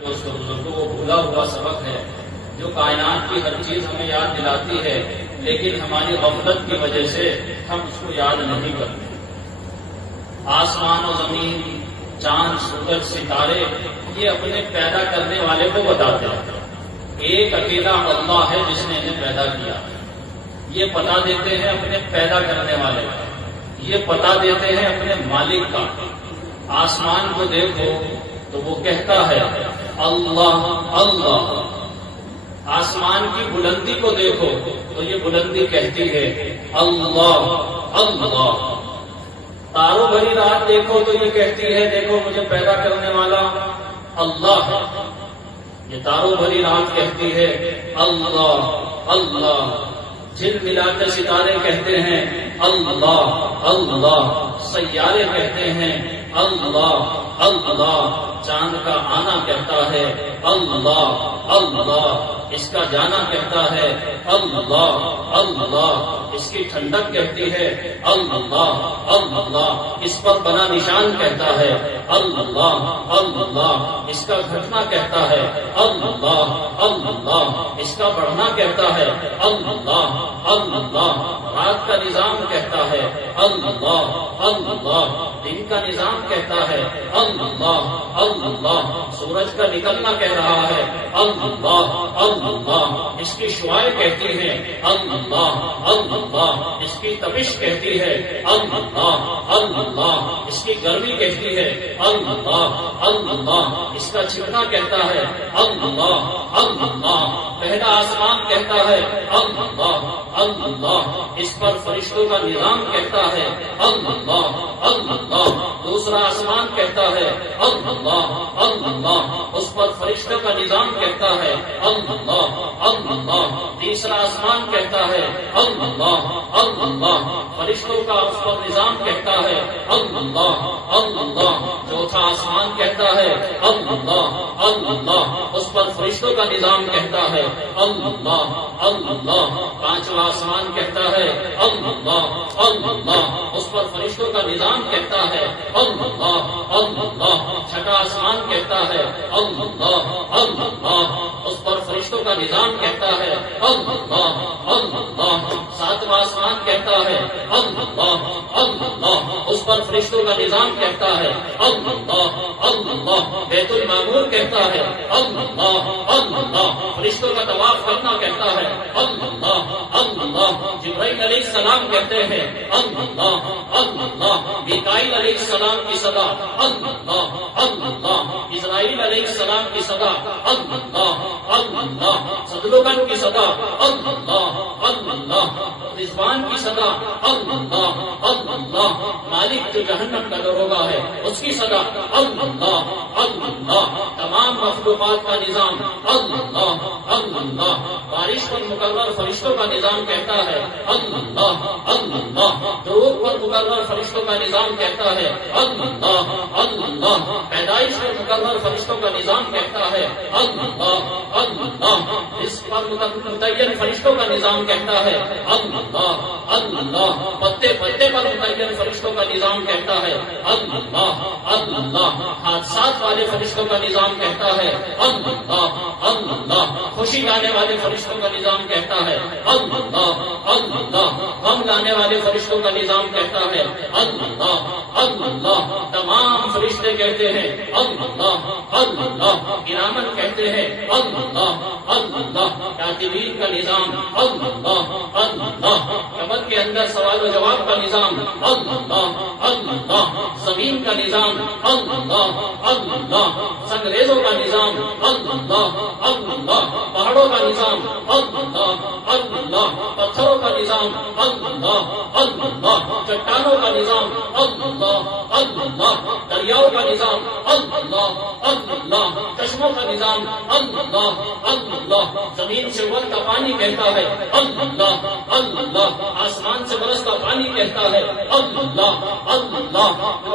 دوستوں بزرگوں، وہ بھولا ہوا سبق ہے جو کائنات کی ہر چیز ہمیں یاد دلاتی ہے، لیکن ہماری غفلت کی وجہ سے ہم اس کو یاد نہیں کرتے۔ آسمان و زمین، چاند، سورج، ستارے یہ اپنے پیدا کرنے والے کو بتاتے ہیں۔ ایک اکیلا اللہ ہے جس نے انہیں پیدا کیا، یہ بتا دیتے ہیں اپنے پیدا کرنے والے کا، یہ بتا دیتے ہیں اپنے مالک کا۔ آسمان کو دیکھو تو وہ کہتا ہے اللہ اللہ، آسمان کی بلندی کو دیکھو تو یہ بلندی کہتی ہے اللہ اللہ۔ تاروں بھری رات دیکھو تو یہ کہتی ہے دیکھو مجھے پیدا کرنے والا اللہ ہے۔ یہ تاروں بھری رات کہتی ہے اللہ اللہ۔ جھل ملاتے ستارے کہتے ہیں اللہ اللہ، سیارے کہتے ہیں اللہ اللہ، چاند کا آنا کہتا ہے اللہ اللہ، اس کا جانا کہتا ہے اللہ اللہ، اس کی ٹھنڈک کہتی ہے اللہ اللہ، اس پر بنا نشان کہتا ہے اللہ اللہ، اس کا گھٹنا کہتا ہے اللہ اللہ، اس کا بڑھنا کہتا ہے اللہ اللہ، رات کا نظام کہتا ہے اللہ اللہ، دن کا نظام کہتا ہے اللہ اللہ، سورج کا نکلنا کہہ رہا ہے اللہ اللہ، اس کی شعائیں کہتی ہیں اللہ اللہ، اس کی تپش کہتی ہے اللہ اللہ، اس کی گرمی کہتی ہے اللہ اللہ، اس کا چھپنا کہتا ہے اللہ اللہ، پہلا آسمان کہتا ہے اللہ اللہ، اس پر فرشتوں کا نظام کہتا ہے اللہ اللہ، دوسرا آسمان کہتا ہے اللہ اللہ، اس پر فرشتوں کا نظام کہتا ہے اللہ اللہ، تیسرا آسمان کہتا ہے اللہ اللہ، فرشتوں کا اس پر نظام کہتا ہے اللہ اللہ، چوتھا آسمان کہتا ہے اللہ اللہ، اس پر فرشتوں کا نظام کہتا ہے اللہ اللہ، پانچواں آسمان کہتا ہے اللہ اللہ، اس پر فرشتوں کا نظام کہتا ہے اللہ اللہ، چھٹا آسمان کہتا ہے اللہ اللہ، اس پر فرشتوں کا نظام کہتا ہے اللہ اللہ، ساتواں آسمان کہتا ہے اللہ اللہ، اس پر فرشتوں کا نظام کہتا ہے اللہ اللہ، بیت المعمور کہتا ہے اللہ اللہ، فرشتوں کا طواف کرنا کہتا ہے اللہ اللہ، جبرائیل علیہ السلام کہتے ہیں اللہ اللہ، میکائیل علیہ السلام کی صدا اللہ اللہ، اسرائیل علیہ السلام کی صدا اللہ اللہ، صدلوگن کی صدا اللہ اللہ، رضوان کی صدا اللہ اللہ، مالک جو جہنم کا دروگا ہے اس کی صدا اللہ اللہ، تمام مخلوقات کا نظام اللہ اللہ، بارش پر مقرر فرشتوں کا نظام کہتا ہے اللہ اللہ، درود پر مقرر فرشتوں کا نظام کہتا ہے اللہ اللہ، پیدائش پر مقرر فرشتوں کا نظام کہتا ہے اللہ اللہ، اس پر متعین فرشتوں کا نظام کہتا ہے اللہ اللہ، پتے پتے پر متعین فرشتوں کا نظام کہتا ہے اللہ اللہ، حادثات والے فرشتوں کا نظام کہتا ہے اللہ اللہ، خوشی لانے والے فرشتوں کا نظام کہتا ہے اللہ اللہ، غم لانے والے فرشتوں کا نظام کہتا ہے اللہ اللہ، تمام فرشتے کہتے ہیں اللہ اللہ، کرامن کہتے ہیں اللہ اللہ، کاتبین کا نظام اللہ اللہ، قبر کے اندر سوال و جواب کا نظام اللہ اللہ، زمین کا نظام اللہ اللہ، سنگریزوں کا نظام اللہ اللہ، پہاڑوں کا نظام اللہ اللہ، پتھروں کا نظام اللہ اللہ، چٹانوں کا نظام اللہ اللہ، دریاؤں کا نظام اللہ اللہ، چشموں کا نظام اللہ اللہ، زمین سے ابلتا پانی کہتا ہے اللہ اللہ، آسمان سے برستا پانی کہتا ہے اللہ اللہ،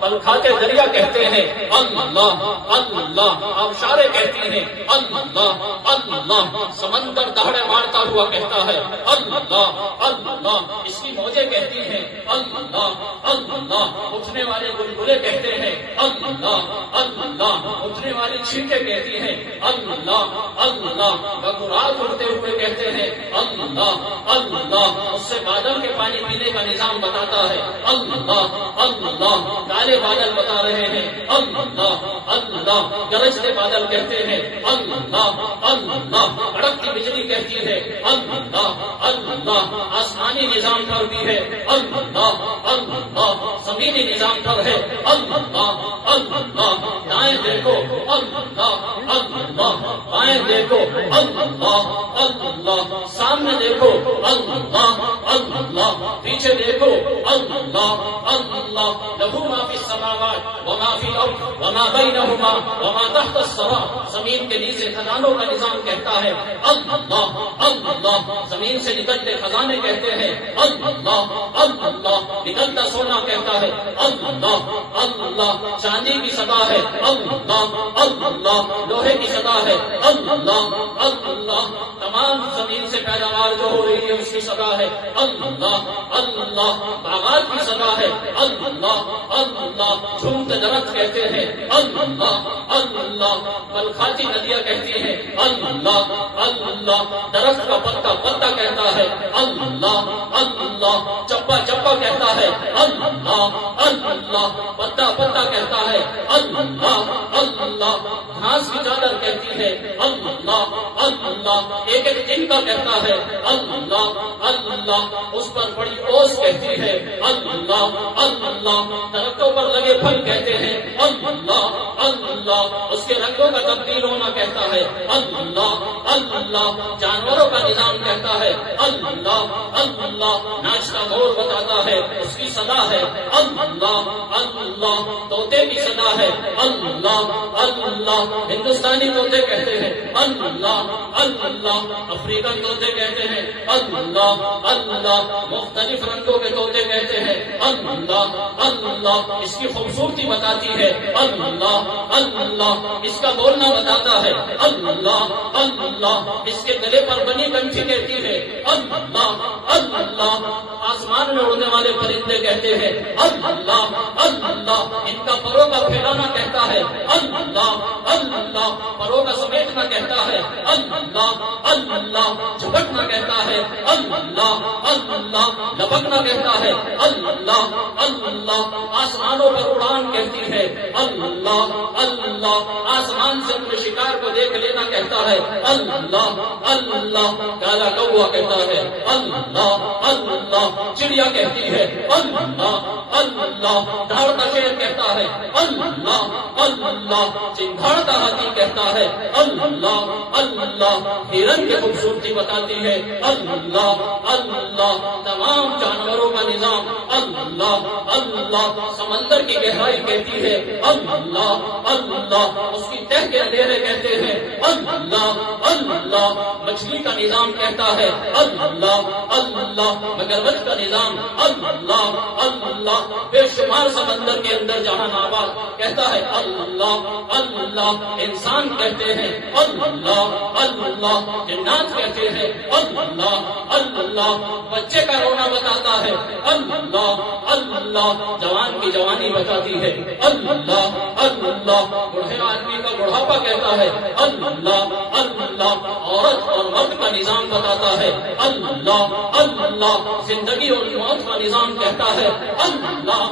پل کھاتے دریا کہتے ہیں اللہ اللہ، آبشاریں کہتی ہیں اللہ اللہ، سمندر دہڑے مارتا ہوا کہتا ہے اللہ اللہ، اس کی موجیں کہتی ہیں اللہ اللہ، اٹھنے والے بلبلے کہتے ہیں اللہ اللہ، اٹھنے والی چھینٹیں کہتی کہتی ہیں اللہ اللہ، بکرات اڑتے ہوئے کہتے ہیں اللہ اللہ، اس سے بادل کے پانی پینے کا نظام بتاتا ہے اللہ اللہ، کالے بادل بتا رہے ہیں اللہ اللہ، گرجتے بادل کہتے ہیں اللہ اللہ، کڑکتی بجلی کہتی ہے اللہ اللہ، آسمانی نظام پر بھی ہے اللہ اللہ، زمینی نظام پر ہے اللہ اللہ، دائیں دیکھو اللہ اللہ، بائیں دیکھو اللہ اللہ، سامنے دیکھو اللہ اللہ، پیچھے دیکھو اللہ اللہ، لہو ما فی السماوات وما فی الارض وما بینہما وما تحت الثری، زمین کے نیچے خزانوں کا نظام کہتا ہے اللہ اللہ، زمین سے نکلتے خزانے کہتے ہیں اللہ اللہ، نکلتا سونا کہتا ہے اللہ اللہ، چاندی کی صدا ہے اللہ اللہ، لوہے کی صدا ہے اللہ اللہ، تمام زمین سے پیداوار جو ہو رہی ہے اس کی صدا ہے اللہ اللہ، باغات کی صدا ہے اللہ اللہ، جھومتے درخت کہتے ہیں اللہ اللہ، بلکھاتی ندیاں کہتی ہیں اللہ اللہ، درخت کا پتا پتا کہتا ہے اللہ اللہ، چپا چپا کہتا ہے اللہ اللہ، پتا پتا کہتا ہے اللہ اللہ، گھاس کی چادر کہتی ہے اللہ اللہ، ایک ایک دن کا کہتا ہے اللہ اللہ، اس پر بڑی اوس کہتی ہے اللہ اللہ، درختوں پر لگے پھل کہتے ہیں اللہ اللہ، اس کے رنگوں کا تبدیل ہونا کہتا ہے اللہ اللہ، جانوروں کا نظام کہتا ہے اللہ اللہ، ناچتا مور بتاتا ہے اس کی صدا ہے اللہ اللہ، طوطے کی صدا ہے اللہ اللہ، ہندوستانی طوطے کہتے ہیں اللہ اللہ، افریقن طوطے کہتے ہیں اللہ اللہ، مختلف رنگوں کے طوطے کہتے ہیں اللہ اللہ، اس کی خوبصورتی بتاتی ہے اللہ اللہ، اس کا بولنا بتاتا ہے اللہ اللہ، اس کے گلے پر بنی کنٹھی کہتی ہے اللہ اللہ، آسمان میں اڑنے والے پرندے کہتے ہیں اللہ اللہ، ان کا پروں کا پھیلانا کہتا ہے اللہ اللہ، پروں کا سمیٹنا کہتا ہے اللہ اللہ، جھپٹنا کہتا ہے اللہ اللہ، لپکنا کہتا ہے اللہ اللہ، آسمانوں پر اڑان کہتی ہے اللہ اللہ، آسمان سے اپنے شکار کو دیکھ لینا کہتا ہے اللہ اللہ، کالا کوا کہتا ہے اللہ اللہ، چڑیا کہتی ہے اللہ اللہ، دھاڑتا شیر کہتا ہے اللہ اللہ، چنگھاڑتا ہاتھی کہتا ہے اللہ اللہ، ہرن کی خوبصورتی بتاتی ہے اللہ اللہ، تمام جانوروں کا نظام اللہ اللہ، سمندر کی گہرائی کہتی ہے اللہ اللہ، اس کی تہ کے اندھیرے کہتے ہیں اللہ اللہ، مچھلی کا نظام کہتا ہے اللہ اللہ، مگرمچھ کا نظام اللہ اللہ، بے شمار سمندر کے اندر جہان آباد کہتا ہے اللہ اللہ، انسان کہتے ہیں اللہ اللہ، جنات کہتے ہیں اللہ اللہ، بچے کا رونا بتاتا ہے اللہ اللہ، جوان کی جوانی بتاتی ہے اللہ اللہ، بوڑھے آدمی کا بڑھاپا کہتا ہے اللہ اللہ، عورت اور مرد کا نظام بتاتا ہے اللہ اللہ، زندگی اور موت کا نظام کہتا ہے اللہ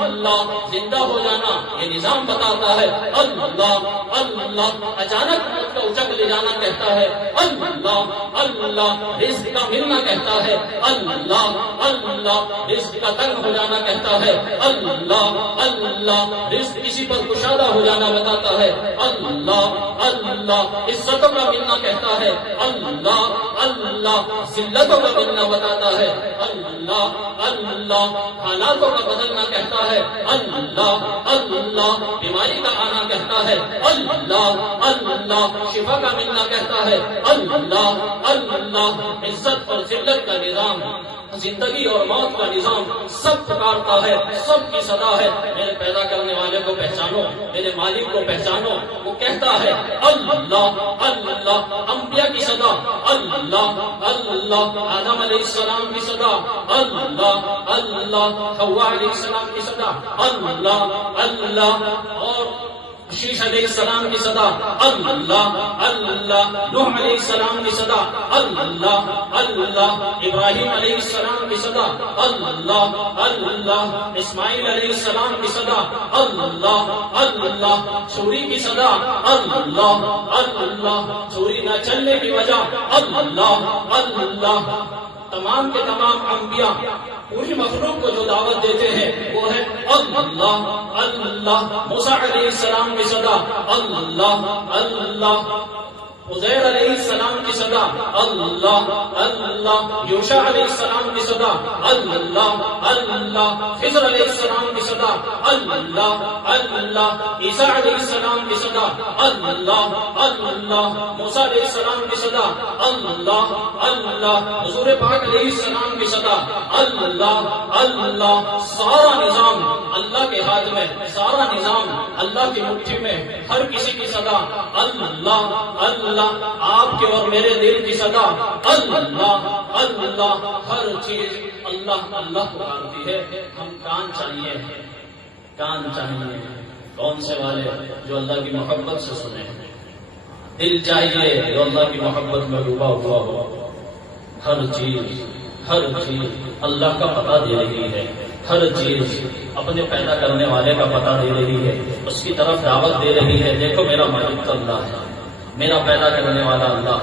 اللہ، زندہ ہو جانا یہ نظام بتاتا ہے اللہ اللہ، اچانک موت کا اچک لے جانا کہتا ہے اللہ اللہ، رزق کا ملنا کہتا ہے اللہ اللہ، رزق کا تنگ ہو جانا کہتا ہے اللہ اللہ، رزق کسی پر کشادہ ہو جانا بتاتا ہے اللہ اللہ، عزتوں کا ملنا کہتا ہے اللہ اللہ، ذلتوں کا ملنا بتاتا ہے اللہ اللہ، حالاتوں کا بدلنا کہتا ہے اللہ اللہ، بیماری کا آنا کہتا ہے اللہ اللہ، شفا کا ملنا کہتا ہے اللہ اللہ، عزت اور ذلت کا نظام، زندگی اور موت کا نظام سب پکارتا ہے، سب کی صدا ہے، میرے پیدا کرنے والے کو پہچانو، میرے مالک کو پہچانو، وہ کہتا ہے اللہ اللہ، انبیاء کی صدا اللہ اللہ، آدم علیہ السلام کی صدا اللہ اللہ، حوا علیہ السلام کی صدا اللہ اللہ، اور شیش علیہ السلام کی صدا اللہ اللہ، نوح علیہ السلام کی صدا اللہ اللہ، ابراہیم علیہ السلام کی صدا اللہ اللہ، اسماعیل علیہ السلام کی صدا اللہ اللہ، سوری کی صدا اللہ اللہ، سوری نہ چلنے کی وجہ اللہ اللہ، تمام کے تمام انبیاء پوری مخلوق کو جو دعوت دیتے ہیں وہ ہے اللہ اللہ، موسیٰ علیہ السلام کی صدا اللہ اللہ، عزیر علیہ السلام کی صدا اللہ اللہ، یوشع علیہ السلام کی صدا اللہ اللہ، خضر علیہ السلام کی صدا اللہ اللہ، عیسیٰ علیہ السلام کی صدا اللہ اللہ، موسیٰ علیہ السلام کی صدا اللہ اللہ، حضور پاک علیہ السلام کی صدا اللہ اللہ، سارا نظام اللہ کے ہاتھ میں، سارا نظام اللہ کی مٹھی میں، ہر کسی کی صدا اللہ اللہ، آپ کے اور میرے دل کی صدا اللہ اللہ، ہر چیز اللہ اللہ پکارتی ہے۔ ہم کان چاہیے، کان چاہیے، کون سے والے جو اللہ کی محبت سے سنے، دل چاہیے جو اللہ کی محبت میں ڈوبا ہوا ہو۔ ہر چیز اللہ کا پتہ دے رہی ہے، ہر چیز اپنے پیدا کرنے والے کا پتہ دے رہی ہے، اس کی طرف دعوت دے رہی ہے۔ دیکھو میرا مالک تو اللہ ہے، میرا پیدا کرنے والا اللہ۔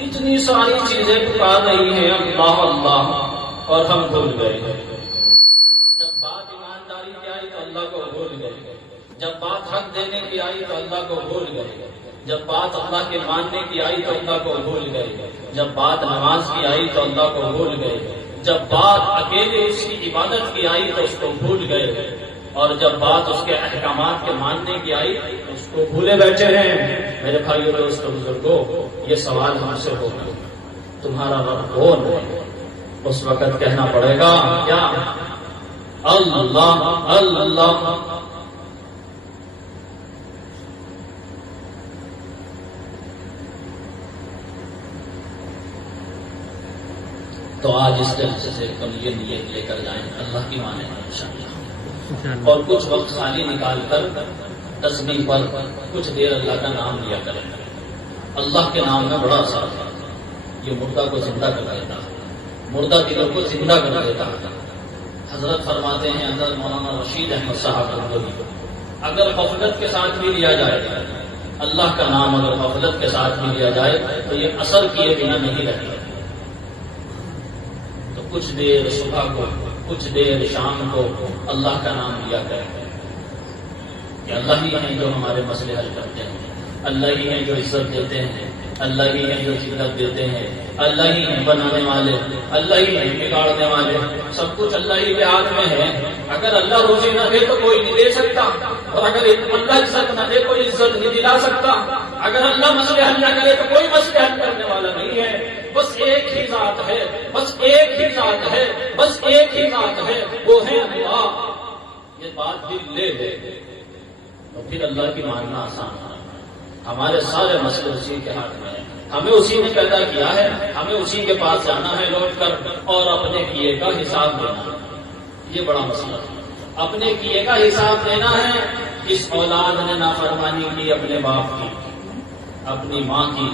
اتنی ساری چیزیں پکار رہی ہیں اللہ اللہ، اور ہم بھول گئے۔ جب بات ایمانداری کی آئی تو اللہ کو بھول گئے، جب بات حق دینے کی آئی تو اللہ کو بھول گئے، جب بات اللہ کے ماننے کی آئی تو اللہ کو بھول گئے، جب بات نماز کی آئی تو اللہ کو بھول گئے، جب بات اکیلے اس کی عبادت کی آئی تو اس کو بھول گئے، اور جب بات اس کے احکامات کے ماننے کی آئی تو اس کو بھولے بیٹھے ہیں۔ میرے بھائیوں دوستو بزرگوں، یہ سوال ہم سے ہوگا، تمہارا رب کون ہے؟ اس وقت کہنا پڑے گا کیا؟ اللہ اللہ۔ تو آج اس جلسے سے کم یہ نیت لے کر جائیں، اللہ کی مانے انشاءاللہ، اور کچھ وقت خالی نکال کر تسبیح پر کچھ دیر اللہ کا نام لیا کریں۔ اللہ کے نام کا بڑا اثر ہے، یہ مردہ کو زندہ کر دیتا ہے، مردہ دلوں کو زندہ کر دیتا ہے۔ حضرت فرماتے ہیں حضرت مولانا رشید احمد صاحب گنگوہی، اگر غفلت کے ساتھ بھی لیا جائے اللہ کا نام، اگر غفلت کے ساتھ بھی لیا جائے تو یہ اثر کیے بنا نہیں رہتا۔ تو کچھ دیر صبح کو، کچھ دیر شام کو اللہ کا نام لیا کریں، کہ اللہ ہی ہیں جو ہمارے مسئلے حل کرتے ہیں، اللہ ہی ہیں جو عزت دیتے ہیں، اللہ ہی ہیں جو جنت دیتے ہیں، اللہ ہی ہیں بنانے والے، اللہ ہی ہیں بگاڑنے والے، سب کچھ اللہ ہی کے ہاتھ میں ہے۔ اگر اللہ روزی نہ دے تو کوئی نہیں دے سکتا، اور اگر اللہ عزت نہ دے کوئی عزت نہیں دلا سکتا، اگر اللہ مسئلے حل نہ کرے تو کوئی مسئلے حل کرنے والا نہیں ہے۔ بس ایک ہی ذات ہے، بس ایک ہی ذات ہے، بس ایک ہی ذات ہے، وہ ہے اللہ۔ یہ بات دل لے لے تو پھر اللہ کی ماننا آسان ہے۔ ہمارے سارے مسئلے اسی کے ہاتھ میں ہیں، ہمیں اسی نے پیدا کیا ہے، ہمیں اسی کے پاس جانا ہے لوٹ کر، اور اپنے کیے کا حساب دینا ہے۔ یہ بڑا مسئلہ ہے، اپنے کیے کا حساب دینا ہے۔ جس اولاد نے نافرمانی کی اپنے باپ کی، اپنی ماں کی،